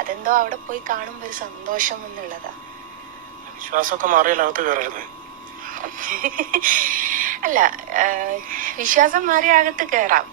അതെന്തോ അവിടെ പോയി കാണുമ്പോ ഒരു സന്തോഷം എന്നുള്ളതാ. വിശ്വാസമൊക്കെ മാറിയാൽ അകത്ത് കയറരുത്. അല്ല, വിശ്വാസം മാറിയ അകത്ത് കയറാം.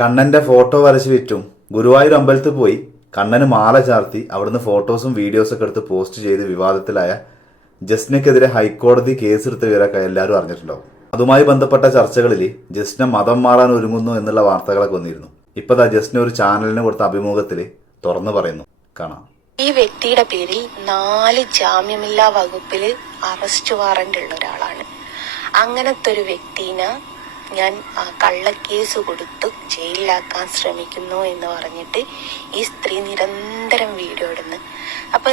കണ്ണന്റെ ഫോട്ടോ വരച്ച് വിറ്റും ഗുരുവായൂർ അമ്പലത്തിൽ പോയി കണ്ണന് മാല ചാർത്തി അവിടുന്ന് ഫോട്ടോസും വീഡിയോസൊക്കെ എടുത്ത് പോസ്റ്റ് ചെയ്ത് വിവാദത്തിലായ ജസ്നയ്ക്കെതിരെ ഹൈക്കോടതി കേസെടുത്ത വിവരമൊക്കെ എല്ലാവരും അറിഞ്ഞിട്ടുണ്ടാവും. അതുമായി ബന്ധപ്പെട്ട ചർച്ചകളിൽ ജസ്ന മതം മാറാൻ ഒരുങ്ങുന്നു എന്നുള്ള വാർത്തകളൊക്കെ വന്നിരുന്നു. ഇപ്പതാ ജസ്ന ഒരു ചാനലിന് കൊടുത്ത അഭിമുഖത്തിൽ തുറന്നു പറയുന്നു, കാണാം. ഈ വ്യക്തിയുടെ പേരിൽ 4 ജാമ്യമില്ലാ വകുപ്പിൽ അറസ്റ്റ് വാറന്റ് ഉള്ള ഒരാളാണ്. അങ്ങനത്തെ ഒരു വ്യക്തിനെ ഞാൻ കള്ളക്കേസ് കൊടുത്ത് ജയിലിലാക്കാൻ ശ്രമിക്കുന്നു എന്ന് പറഞ്ഞിട്ട് ഈ സ്ത്രീ നിരന്തരം വീഡിയോ ഇടുന്നു. അപ്പൊ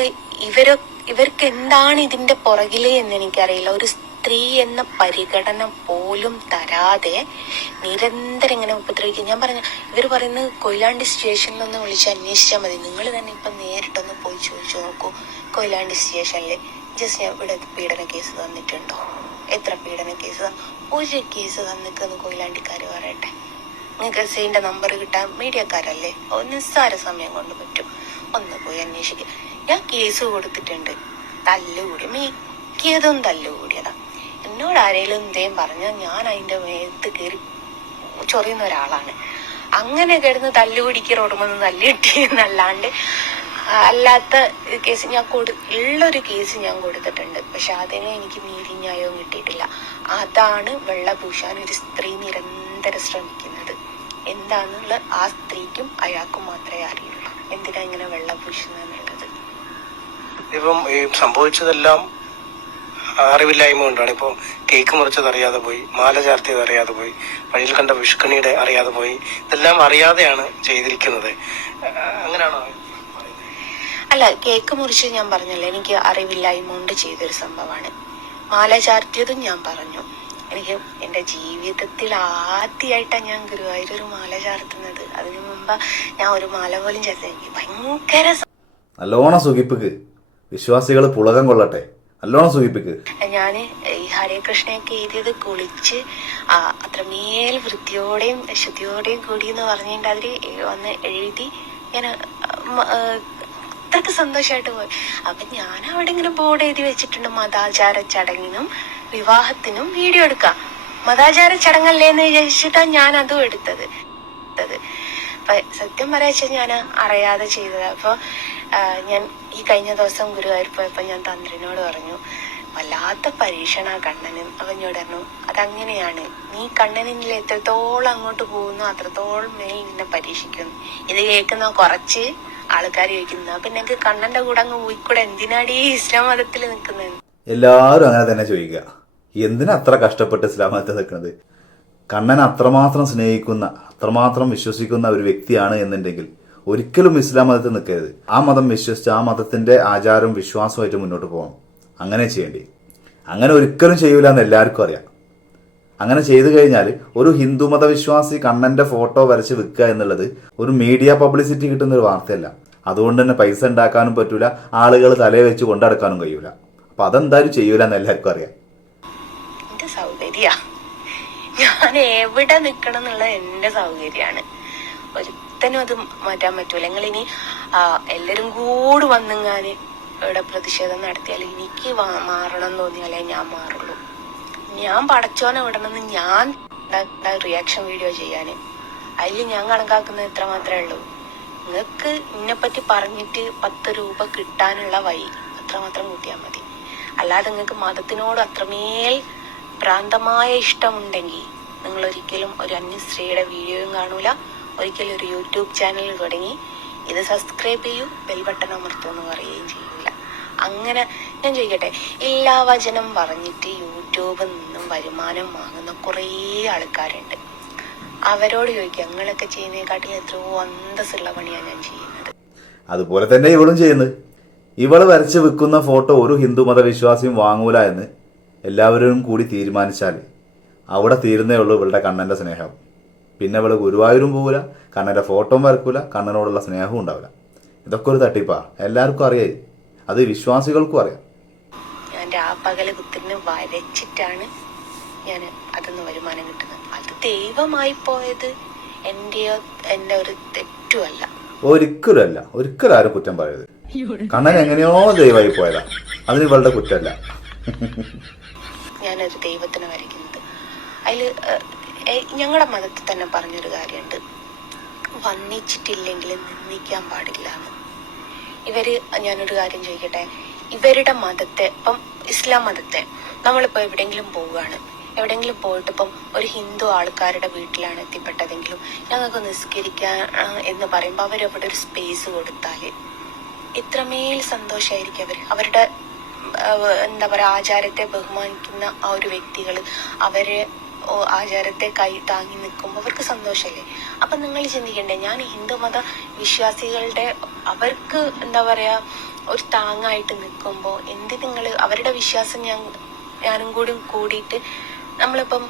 ഇവർക്ക് എന്താണ് ഇതിന്റെ പുറകില് എന്ന് എനിക്കറിയില്ല. ഒരു സ്ത്രീ എന്ന പരിഗണന പോലും തരാതെ നിരന്തരം ഇങ്ങനെ ഉപദ്രവിക്കും. ഞാൻ പറഞ്ഞു, ഇവർ പറയുന്നത് കൊയിലാണ്ടി സ്റ്റേഷനിലൊന്ന് വിളിച്ച് അന്വേഷിച്ചാൽ മതി. നിങ്ങൾ തന്നെ ഇപ്പൊ നേരിട്ടൊന്ന് പോയി ചോദിച്ചു നോക്കൂ. കൊയിലാണ്ടി സ്റ്റേഷനില് ജസ്റ്റ് ഇവിടെ പീഡന കേസ് തന്നിട്ടുണ്ടോ? എത്ര പീഡന കേസ്? ഒരു കേസ് തന്നിക്കെന്ന് കൊയിലാണ്ടിക്കാര് പറയട്ടെ. നിങ്ങൾക്ക് എസ്ഐന്റെ നമ്പർ കിട്ടാൻ മീഡിയക്കാരല്ലേ, നിസ്സാര സമയം കൊണ്ട് പറ്റും. ഒന്ന് പോയി അന്വേഷിക്കുക. ഞാൻ കേസ് കൊടുത്തിട്ടുണ്ട്. തല്ലുകൂടി, മിക്കതും തല്ലുകൂടിയതാ. എന്നോട് ആരെങ്കിലും എന്തേലും പറഞ്ഞാൽ ഞാൻ അതിന്റെ മേത്ത് കയറി ചൊറിയുന്ന ഒരാളാണ്. അങ്ങനെ കിടന്ന് തല്ലുപിടിക്ക് റോഡുമെന്ന് തല്ലിട്ടി എന്നല്ലാണ്ട് അല്ലാത്ത കേസ് ഞാൻ ഉള്ളൊരു കേസ് ഞാൻ കൊടുത്തിട്ടുണ്ട്. പക്ഷെ അതിന് എനിക്ക് നീതി ന്യായവും കിട്ടിയിട്ടില്ല. അതാണ് വെള്ള പൂശാൻ ഒരു സ്ത്രീ നിരന്തരം ശ്രമിക്കുന്നത്. എന്താന്നുള്ള ആ സ്ത്രീക്കും അയാൾക്കും മാത്രമേ അറിയുള്ളൂ. എന്തിനാ ഇങ്ങനെ വെള്ള പൂശുന്നുള്ളത്. ഇപ്പം ഈ സംഭവിച്ചതെല്ലാം അറിവില്ലായ്മ കൊണ്ടാണ്. ഇപ്പൊ കേക്ക് മുറിച്ചത് അറിയാതെ പോയി, മാല ചാർത്തിയത് അറിയാതെ പോയി, വഴിയിൽ കണ്ട വിഷുക്കണിയുടെ അറിയാതെ പോയി. ഇതെല്ലാം അറിയാതെയാണ് ചെയ്തിരിക്കുന്നത്. അങ്ങനെയാണോ? അല്ല, കേക്ക് മുറിച്ച് ഞാൻ പറഞ്ഞല്ലോ, എനിക്ക് അറിവില്ലായ്മ കൊണ്ട് ചെയ്തൊരു സംഭവമാണ്. മാല ചാർത്തിയതും ഞാൻ പറഞ്ഞു. എനിക്ക് എന്റെ ജീവിതത്തിൽ ആദ്യമായിട്ടാണ് ഞാൻ ഗുരുവായൂർ ഒരു മാല ചാർത്തുന്നത്. അതിനു മുമ്പ് ഞാൻ ഒരു മാല പോലും ചേർത്ത്. എനിക്ക് ഭയങ്കര നല്ലോണം സുഖിപ്പിക്ക്, വിശ്വാസികൾ പുളകം കൊള്ളട്ടെ, നല്ലോണം സുഖിപ്പിക്ക്. ഞാന് ഈ ഹരേ കൃഷ്ണയൊക്കെ എഴുതിയത് കുളിച്ച് അത്രമേൽ വൃത്തിയോടെയും ശുദ്ധിയോടെയും കൂടി എന്ന് പറഞ്ഞിട്ട് അതിൽ വന്ന് എഴുതി ഞാൻ അത്രക്ക് സന്തോഷമായിട്ട് പോയി. അപ്പൊ ഞാൻ അവിടെ ഇങ്ങനെ ബോർഡ് എഴുതി വെച്ചിട്ടുണ്ട്, മതാചാര ചടങ്ങിനും വിവാഹത്തിനും വീഡിയോ എടുക്കാം. മതാചാര ചടങ്ങല്ലേന്ന് വിചാരിച്ചിട്ടാണ് ഞാൻ അതും എടുത്തത്. സത്യം പറയാച്ച ഞാൻ അറിയാതെ ചെയ്തത്. അപ്പൊ ഞാൻ ഈ കഴിഞ്ഞ ദിവസം ഗുരുവായൂർ പോയപ്പോ ഞാൻ തന്ത്രിനോട് പറഞ്ഞു, വല്ലാത്ത പരീക്ഷണ കണ്ണന്. അപ്പൊ എന്നോട് പറഞ്ഞു, അതങ്ങനെയാണ്, നീ കണ്ണനിൽ എത്രത്തോളം അങ്ങോട്ട് പോകുന്നു അത്രത്തോളം നിന്നെ പരീക്ഷിക്കുന്നു. ഇത് കേൾക്കുന്ന കുറച്ച് ആൾക്കാർ ചോദിക്കുന്ന, അപ്പൊ എനിക്ക് കണ്ണന്റെ കൂടെ അങ്ങ് പോയിക്കൂടെ, എന്തിനാടി ഇസ്ലാം മതത്തിൽ നിൽക്കുന്നത്? എല്ലാവരും അങ്ങനെ തന്നെ ചോദിക്കുക, എന്തിനാ അത്ര കഷ്ടപ്പെട്ട് ഇസ്ലാം മതത്തിൽ നിൽക്കുന്നത്? കണ്ണൻ അത്രമാത്രം സ്നേഹിക്കുന്ന, അത്രമാത്രം വിശ്വസിക്കുന്ന ഒരു വ്യക്തിയാണ് എന്നുണ്ടെങ്കിൽ ഒരിക്കലും ഇസ്ലാം മതത്തിൽ നിൽക്കരുത്. ആ മതം വിശ്വസിച്ച് ആ മതത്തിന്റെ ആചാരവും വിശ്വാസമായിട്ട് മുന്നോട്ട് പോകണം. അങ്ങനെ ചെയ്യേണ്ടി. അങ്ങനെ ഒരിക്കലും ചെയ്യൂല എന്ന് എല്ലാവർക്കും അറിയാം. അങ്ങനെ ചെയ്തു കഴിഞ്ഞാൽ ഒരു ഹിന്ദു മതവിശ്വാസി കണ്ണന്റെ ഫോട്ടോ വരച്ച് വിൽക്കുക എന്നുള്ളത് ഒരു മീഡിയ പബ്ലിസിറ്റി കിട്ടുന്ന ഒരു വാർത്തയല്ല. അതുകൊണ്ട് തന്നെ പൈസ ഉണ്ടാക്കാനും പറ്റൂല, ആളുകൾ തലയെ വെച്ച് കൊണ്ടടക്കാനും കഴിയൂല. അപ്പൊ അതെന്തായാലും ചെയ്യൂല എന്ന് എല്ലാവർക്കും അറിയാം. എന്റെ സൗകര്യ, ഞാൻ എവിടെ നിക്കണം എന്നുള്ളത് എന്റെ സൗകര്യാണ്. ഒരുത്തനും അത് മാറ്റാൻ പറ്റൂല. നിങ്ങളിനി എല്ലാരും കൂടി വന്നെങ്ങാന് ഇവിടെ പ്രതിഷേധം നടത്തിയാൽ എനിക്ക് മാറണം തോന്നിയാലേ ഞാൻ മാറുള്ളൂ. ഞാൻ പടച്ചോനെ വിടണമെന്ന് ഞാൻ റിയാക്ഷൻ വീഡിയോ ചെയ്യാന് അതിൽ ഞാൻ കണക്കാക്കുന്നത് ഇത്ര മാത്രമേ ഉള്ളൂ. നിങ്ങൾക്ക് ഇതിനെപ്പറ്റി പറഞ്ഞിട്ട് 10 രൂപ കിട്ടാനുള്ള വഴി അത്രമാത്രം കൂട്ടിയാൽ മതി. അല്ലാതെ നിങ്ങൾക്ക് മതത്തിനോട് അത്രമേൽ ഭ്രാന്തമായ ഇഷ്ടമുണ്ടെങ്കിൽ നിങ്ങൾ ഒരിക്കലും ഒരു അന്യ സ്ത്രീയുടെ വീഡിയോയും കാണൂല, ഒരിക്കലും ഒരു യൂട്യൂബ് ചാനൽ തുടങ്ങി ഇത് സബ്സ്ക്രൈബ് ചെയ്യൂ, ബെൽ ബട്ടൺ അമർത്തൂ എന്ന് പറയുകയും ചെയ്യൂല. അങ്ങനെ ഞാൻ ചോദിക്കട്ടെ, എല്ലാ വചനം പറഞ്ഞിട്ട് യൂട്യൂബിൽ നിന്നും വരുമാനം വാങ്ങുന്ന കുറേ ആൾക്കാരുണ്ട്. അവരോട് ചോദിക്കുക, നിങ്ങളൊക്കെ ചെയ്യുന്നതിനെക്കാട്ടിൽ എത്രയോ അന്തസ്സുള്ള പണിയാണ് ഞാൻ ചെയ്യുന്നത്. അതുപോലെ തന്നെ ഇവളും ചെയ്യുന്നത്. ഇവള് വരച്ച് വെക്കുന്ന ഫോട്ടോ ഒരു ഹിന്ദു മതവിശ്വാസിയും വാങ്ങൂല എന്ന് എല്ലാവരും കൂടി തീരുമാനിച്ചാൽ അവിടെ തീരുന്നേ ഉള്ളൂ ഇവളുടെ കണ്ണന്റെ സ്നേഹം. പിന്നെ ഇവള് ഗുരുവായൂരും പോകൂല, കണ്ണന്റെ ഫോട്ടോയും വരക്കൂല, കണ്ണനോടുള്ള സ്നേഹവും ഉണ്ടാവില്ല. ഇതൊക്കെ ഒരു തട്ടിപ്പാ, എല്ലാവർക്കും അറിയാം, അത് വിശ്വാസികൾക്കും അറിയാം. ഞാൻ രാപ്പകല് കുത്തിന് വരച്ചിട്ടാണ് ഞാൻ അതൊന്ന് വരുമാനം കിട്ടുന്നത്. അത് ദൈവമായി പോയത് എന്റെ ഒരു തെറ്റുമല്ല. ഒരിക്കലും ആരും കുറ്റം പറയരുത്. കണ്ണൻ എങ്ങനെയോ ദൈവമായി പോയതാ, അതിന് ഇവളുടെ കുറ്റമല്ല. ഞാനൊരു ദൈവത്തിനെ വരയ്ക്കുന്നത് അതിൽ ഞങ്ങളുടെ മതത്തിൽ തന്നെ പറഞ്ഞൊരു കാര്യമുണ്ട്, വന്നിച്ചിട്ടില്ലെങ്കിൽ നിന്ദിക്കാൻ പാടില്ല എന്ന്. ഞാനൊരു കാര്യം ചോദിക്കട്ടെ, ഇവരുടെ മതത്തെ, ഇപ്പം ഇസ്ലാം മതത്തെ നമ്മളിപ്പോൾ എവിടെയെങ്കിലും പോവുകയാണ്, എവിടെയെങ്കിലും പോയിട്ട് ഇപ്പം ഒരു ഹിന്ദു ആൾക്കാരുടെ വീട്ടിലാണ് എത്തിപ്പെട്ടതെങ്കിലും ഞങ്ങൾക്ക് നിസ്കരിക്കാൻ എന്ന് പറയുമ്പോൾ അവരവിടെ ഒരു സ്പേസ് കൊടുത്താൽ ഇത്രമേൽ സന്തോഷമായിരിക്കും. അവരുടെ എന്താ പറയുക, ആചാരത്തെ ബഹുമാനിക്കുന്ന ആ ഒരു വ്യക്തികൾ അവരെ ആചാരത്തെ കൈ താങ്ങി നിൽക്കുമ്പോൾ അവർക്ക് സന്തോഷമല്ലേ? അപ്പം നിങ്ങൾ ചിന്തിക്കണ്ടേ, ഞാൻ ഹിന്ദുമത വിശ്വാസികളുടെ അവർക്ക് എന്താ പറയാ ഒരു താങ്ങായിട്ട് നിൽക്കുമ്പോൾ നിങ്ങൾ അവരുടെ വിശ്വാസം ഞാനും കൂടിയിട്ട് നമ്മളിപ്പം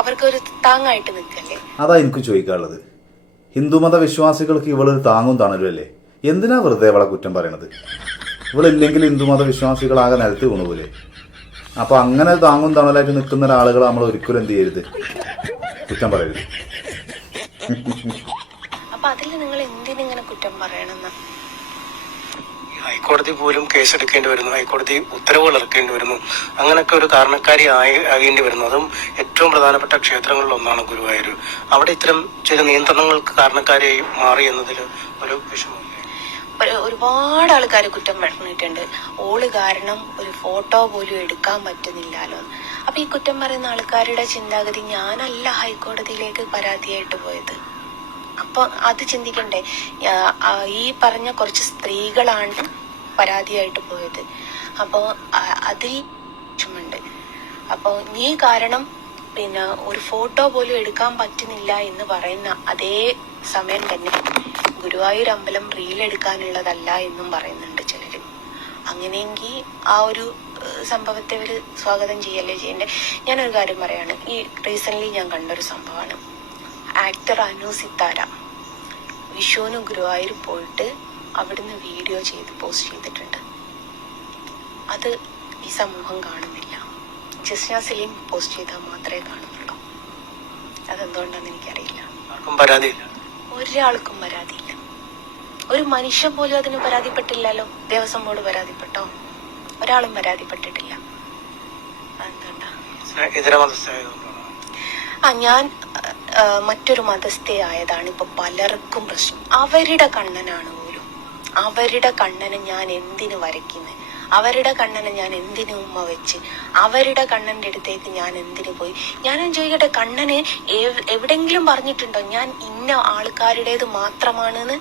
അവർക്കൊരു താങ്ങായിട്ട് നിൽക്കല്ലേ? അതാ എനിക്ക് ചോദിക്കാനുള്ളത്. ഹിന്ദുമത വിശ്വാസികൾക്ക് ഇവളൊരു താങ്ങും തണലും അല്ലേ? എന്തിനാ വെറുതെ ഇവളെ കുറ്റം പറയണത്? ഇവളില്ലെങ്കിൽ ഹിന്ദുമത വിശ്വാസികളാകെ നിലത്ത് വീണുപോലെ. അപ്പൊ അങ്ങനെ താങ്ങും തണലായിട്ട് നിൽക്കുന്ന ഒരാളുകൾ നമ്മൾ ഒരിക്കലും എന്ത് ചെയ്യരുത്, കുറ്റം പറയരുത്. അപ്പൊ അതിൽ നിങ്ങൾ എന്തിനിങ്ങനെ കുറ്റം പറയണമെന്ന്? ഹൈക്കോടതി പോലും കേസെടുക്കേണ്ടി വരുന്നു, ഹൈക്കോടതി ഉത്തരവുകൾ ഇറക്കേണ്ടി വരുന്നു, അങ്ങനെയൊക്കെ ഒരു കാരണക്കാരി ആകേണ്ടി വരുന്നു. അതും ഏറ്റവും പ്രധാനപ്പെട്ട ക്ഷേത്രങ്ങളിൽ ഒന്നാണ് ഗുരുവായൂർ. അവിടെ ഇത്തരം ചില നിയന്ത്രണങ്ങൾക്ക് കാരണക്കാരിയായി മാറി എന്നതിൽ ഒരു വിഷമം. ഒരുപാട് ആൾക്കാർ കുറ്റം പറഞ്ഞിട്ടുണ്ട്, ഓള് കാരണം ഒരു ഫോട്ടോ പോലും എടുക്കാൻ പറ്റുന്നില്ലല്ലോ. അപ്പൊ ഈ കുറ്റം പറയുന്ന ആൾക്കാരുടെ ചിന്താഗതി, ഞാനല്ല ഹൈക്കോടതിയിലേക്ക് പരാതിയായിട്ട് പോയത്. അപ്പൊ അത് ചിന്തിക്കണ്ടേ? ഈ പറഞ്ഞ കുറച്ച് സ്ത്രീകളാണ് പരാതിയായിട്ട് പോയത്. അപ്പോ അതിൽ വിഷമുണ്ട്. അപ്പോ നീ കാരണം പിന്നെ ഒരു ഫോട്ടോ പോലും എടുക്കാൻ പറ്റുന്നില്ല എന്ന് പറയുന്ന അതേ സമയം തന്നെ ഗുരുവായൂർ അമ്പലം റീലെടുക്കാനുള്ളതല്ല എന്നും പറയുന്നുണ്ട് ചിലര്. അങ്ങനെയെങ്കിൽ ആ ഒരു സംഭവത്തെ അവര് സ്വാഗതം ചെയ്യല്ലേ ചെയ്യണ്ടേ? ഞാനൊരു കാര്യം പറയാണ്, ഈ റീസെന്റ് ഞാൻ കണ്ടൊരു സംഭവമാണ്. ആക്ടർ അനു സിത്താര വിഷുവിന് ഗുരുവായൂർ പോയിട്ട് അവിടുന്ന് വീഡിയോ ചെയ്ത് പോസ്റ്റ് ചെയ്തിട്ടുണ്ട്. അത് ഈ സമൂഹം കാണുന്നില്ല. ജസ്ന സലീം പോസ്റ്റ് ചെയ്താൽ മാത്രമേ കാണുന്നുള്ളൂ. അതെന്തുകൊണ്ടാന്ന് എനിക്കറിയില്ല. ഒരാൾക്കും പരാതിയില്ല. ഒരു മനുഷ്യൻ പോലും അതിന് പരാതിപ്പെട്ടില്ലല്ലോ. ദേവസ്വം ബോർഡ് പരാതിപ്പെട്ടോ? ഒരാളും പരാതിപ്പെട്ടിട്ടില്ല. അതെന്തുകൊണ്ടാ? ഞാൻ മറ്റൊരു മതസ്ഥയായതാണ് ഇപ്പൊ പലർക്കും പ്രശ്നം. അവരുടെ കണ്ണനാണ് പോലും. അവരുടെ കണ്ണനെ ഞാൻ എന്തിനു വരയ്ക്കുന്നത്? അവരുടെ കണ്ണനെ ഞാൻ എന്തിനു ഉമ്മ വെച്ച്? അവരുടെ കണ്ണന്റെ അടുത്തേക്ക് ഞാൻ എന്തിനു പോയി? ഞാനും ചോദിക്കട്ടെ, കണ്ണന് എവിടെങ്കിലും പറഞ്ഞിട്ടുണ്ടോ ഞാൻ ഇന്ന ആൾക്കാരുടേത് മാത്രമാണെന്ന്?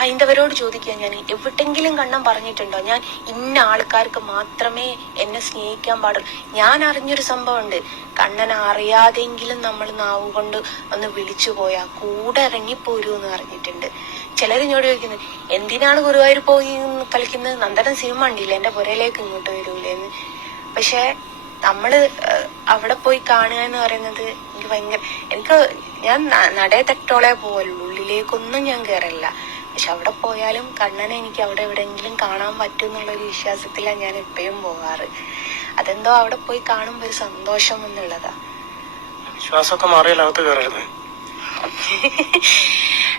ഹൈന്ദവരോട് ചോദിക്കുക, ഞാൻ എവിടെങ്കിലും കണ്ണൻ പറഞ്ഞിട്ടുണ്ടോ ഞാൻ ഇന്ന ആൾക്കാർക്ക് മാത്രമേ എന്നെ സ്നേഹിക്കാൻ പാടുള്ളൂ? ഞാൻ അറിഞ്ഞൊരു സംഭവമുണ്ട്, കണ്ണനെ അറിയാതെങ്കിലും നമ്മൾ നാവ് കൊണ്ട് ഒന്ന് വിളിച്ചു പോയാ കൂടെ ഇറങ്ങിപ്പോരൂ എന്ന് പറഞ്ഞിട്ടുണ്ട്. ചിലരിഞ്ഞോട് ചോദിക്കുന്നത്, എന്തിനാണ് ഗുരുവായൂർ പോയി കളിക്കുന്നത്? നന്ദനം സിനിമ ഉണ്ടില്ല, എന്റെ പുരയിലേക്ക് ഇങ്ങോട്ട് വരൂലെന്ന്. പക്ഷെ നമ്മള് അവിടെ പോയി കാണുക എന്ന് പറയുന്നത് എനിക്ക് ഞാൻ നടയെ തട്ടോളെ പോവുള്ളൂ, ഉള്ളിലേക്കൊന്നും ഞാൻ കയറില്ല. പക്ഷെ അവിടെ പോയാലും കണ്ണനെ എനിക്ക് അവിടെ എവിടെയെങ്കിലും കാണാൻ പറ്റും എന്നുള്ളൊരു വിശ്വാസത്തിലാണ് ഞാൻ എപ്പോഴും പോകാറ്. അതെന്തോ അവിടെ പോയി കാണുമ്പോ ഒരു സന്തോഷം എന്നുള്ളതാ. വിശ്വാസമൊക്കെ മാറിയാലകത്ത് കയറരുത്.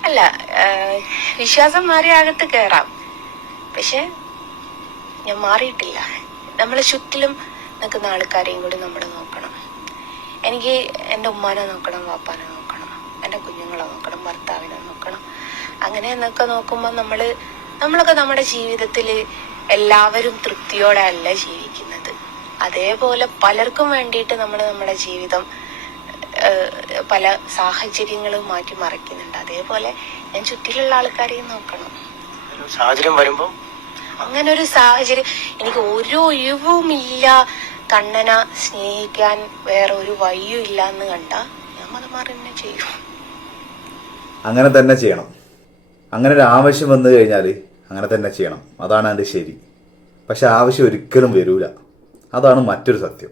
അല്ല, വിശ്വാസം മാറിയ അകത്ത് കയറാം. പക്ഷെ ഞാൻ മാറിയിട്ടില്ല. നമ്മളെ ചുറ്റിലും നിൽക്കുന്ന ആൾക്കാരെയും കൂടി നമ്മൾ നോക്കണം. എനിക്ക് എൻ്റെ ഉമ്മാനെ നോക്കണം, വാപ്പാനെ നോക്കണം, എൻ്റെ കുഞ്ഞുങ്ങളെ നോക്കണം, ഭർത്താവിനെ നോക്കണം. അങ്ങനെ എന്നൊക്കെ നോക്കുമ്പോൾ നമ്മളൊക്കെ നമ്മുടെ ജീവിതത്തിൽ എല്ലാവരും തൃപ്തിയോടെ അല്ല ജീവിക്കുന്നത്. അതേപോലെ പലർക്കും വേണ്ടിയിട്ട് നമ്മുടെ ജീവിതം പല സാഹചര്യങ്ങളും മാറ്റി മറിക്കുന്നുണ്ട്. അതേപോലെ ഞാൻ ചുറ്റിലുള്ള ആൾക്കാരെയും നോക്കണം. സാഹചര്യം വരുമ്പോ അങ്ങനെ ഒരു സാഹചര്യം എനിക്ക് ഒരു ഒഴിവുമില്ല, കണ്ണനെ സ്നേഹിക്കാൻ വേറെ ഒരു വഴിയും ഇല്ല എന്ന് കണ്ട ഞാൻ മതമാറി തന്നെ ചെയ്യും. അങ്ങനെ തന്നെ ചെയ്യണം. അങ്ങനെ ഒരു ആവശ്യം വന്നു കഴിഞ്ഞാൽ അങ്ങനെ തന്നെ ചെയ്യണം. അതാണ് അതിൻ്റെ ശരി. പക്ഷെ ആവശ്യം ഒരിക്കലും വരൂല. അതാണ് മറ്റൊരു സത്യം.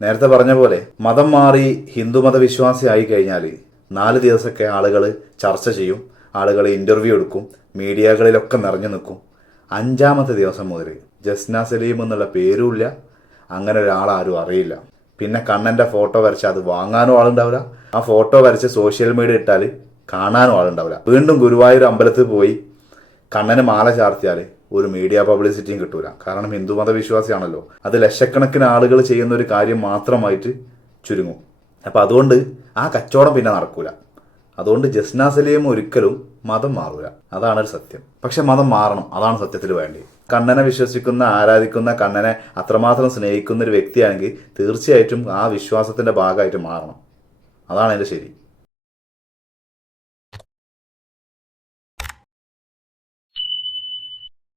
നേരത്തെ പറഞ്ഞ പോലെ മതം മാറി ഹിന്ദുമത വിശ്വാസി ആയി കഴിഞ്ഞാൽ 4 ദിവസമൊക്കെ ആളുകൾ ചർച്ച ചെയ്യും, ആളുകൾ ഇന്റർവ്യൂ എടുക്കും, മീഡിയകളിലൊക്കെ നിറഞ്ഞു നിൽക്കും. 5ാമത്തെ ദിവസം മുതൽ ജസ്ന സലീം എന്നുള്ള പേരുമില്ല, അങ്ങനെ ഒരാളാരും അറിയില്ല. പിന്നെ കണ്ണൻ്റെ ഫോട്ടോ വരച്ച് അത് വാങ്ങാനും ആളുണ്ടാവില്ല. ആ ഫോട്ടോ വരച്ച് സോഷ്യൽ മീഡിയ ഇട്ടാൽ കാണാനും ആളുണ്ടാവില്ല. വീണ്ടും ഗുരുവായൂർ അമ്പലത്തിൽ പോയി കണ്ണന് മാല ചാർത്തിയാൽ ഒരു മീഡിയ പബ്ലിസിറ്റിയും കിട്ടൂല. കാരണം ഹിന്ദു മതവിശ്വാസിയാണല്ലോ. അത് ലക്ഷക്കണക്കിന് ആളുകൾ ചെയ്യുന്ന ഒരു കാര്യം മാത്രമായിട്ട് ചുരുങ്ങും. അപ്പം അതുകൊണ്ട് ആ കച്ചവടം പിന്നെ നടക്കൂല. അതുകൊണ്ട് ജസ്ന സലീം ഒരിക്കലും മതം മാറൂല. അതാണ് ഒരു സത്യം. പക്ഷെ മതം മാറണം, അതാണ് സത്യത്തിൽ വേണ്ടി. കണ്ണനെ വിശ്വസിക്കുന്ന, ആരാധിക്കുന്ന, കണ്ണനെ അത്രമാത്രം സ്നേഹിക്കുന്ന ഒരു വ്യക്തിയാണെങ്കിൽ തീർച്ചയായിട്ടും ആ വിശ്വാസത്തിന്റെ ഭാഗമായിട്ട് മാറണം. അതാണ് അതിന്റെ ശരി.